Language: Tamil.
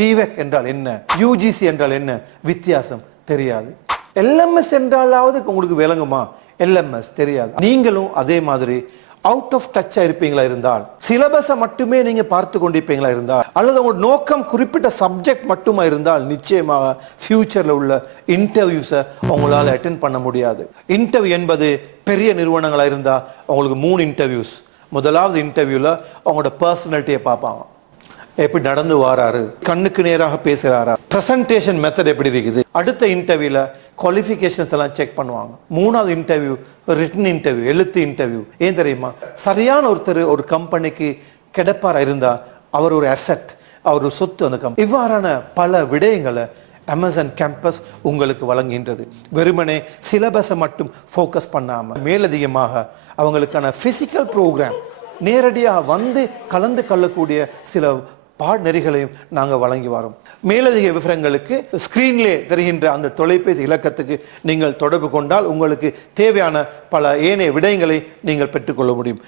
டிவெக் என்றால் என்ன, யூஜிசி என்றால் என்ன வித்தியாசம் தெரியாது. எல்எம்எஸ் என்றாலாவது உங்களுக்கு விளங்குமா? எல்எம்எஸ் தெரியாது. நீங்களும் அதே மாதிரி அவுட் ஆஃப் டச்சா இருப்பீங்களா இருந்தால், சிலபஸை மட்டுமே நீங்க பார்த்து கொண்டிருப்பீங்களா இருந்தால், அல்லது உங்க நோக்கம் குறிப்பிட்ட சப்ஜெக்ட் மட்டுமா இருந்தால், நிச்சயமாக ஃபியூச்சர்ல உள்ள இன்டர்வியூஸை உங்களால் அட்டென்ட் பண்ண முடியாது. இன்டர்வியூ என்பது பெரிய நிறுவனங்களா இருந்தா உங்களுக்கு 3 இன்டர்வியூஸ். முதலாவது இன்டர்வியூல அவங்களோட பர்சனாலிட்டியை பார்ப்பாங்க. எப்படி நடந்து வாராரு, கண்ணுக்கு நேராக பேசுறாரா, பிரசன்டேஷன் மெத்தட் எப்படி இருக்குது. அடுத்த இன்டர்வியூல குவாலிஃபிகேஷன்ஸ் எல்லாம் செக் பண்ணுவாங்க. மூணாவது இன்டர்வியூ ரிட்டன் இன்டர்வியூ, எழுத்து இன்டர்வியூ. ஏன் தெரியுமா? சரியான ஒருத்தர் ஒரு கம்பெனிக்கு கிடைப்பாரா இருந்தா அவர் ஒரு அசெட், அவர் ஒரு சொத்து அந்த கம்பெனி. இவ்வாறான பல விடயங்களை அமேசான் கேம்பஸ் உங்களுக்கு வழங்குகின்றது. வெறுமனே சிலபஸை மட்டும் ஃபோக்கஸ் பண்ணாம மேலதிகமாக அவங்களுக்கான பிசிக்கல் ப்ரோக்ராம், நேரடியாக வந்து கலந்து கொள்ளக்கூடிய சில பாடநெறிகளையும் நாங்கள் வழங்கி வரோம். மேலதிக விவரங்களுக்கு ஸ்கிரீன்லே தெரிகின்ற அந்த தொலைபேசி இலக்கத்துக்கு நீங்கள் தொடர்பு கொண்டால் உங்களுக்கு தேவையான பல ஏனைய விடயங்களை நீங்கள் பெற்றுக்கொள்ள முடியும்.